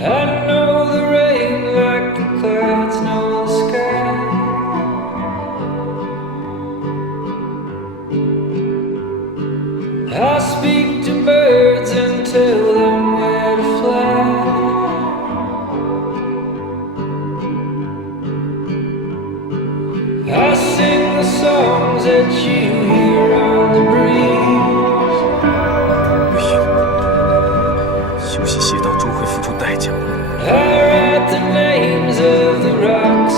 I know the rain like the clouds know the sky. I speak to birds and tell them where to fly. I sing the songs that you hear on the breeze. 不行，休息歇到终会付出代价。I write the names of the rocks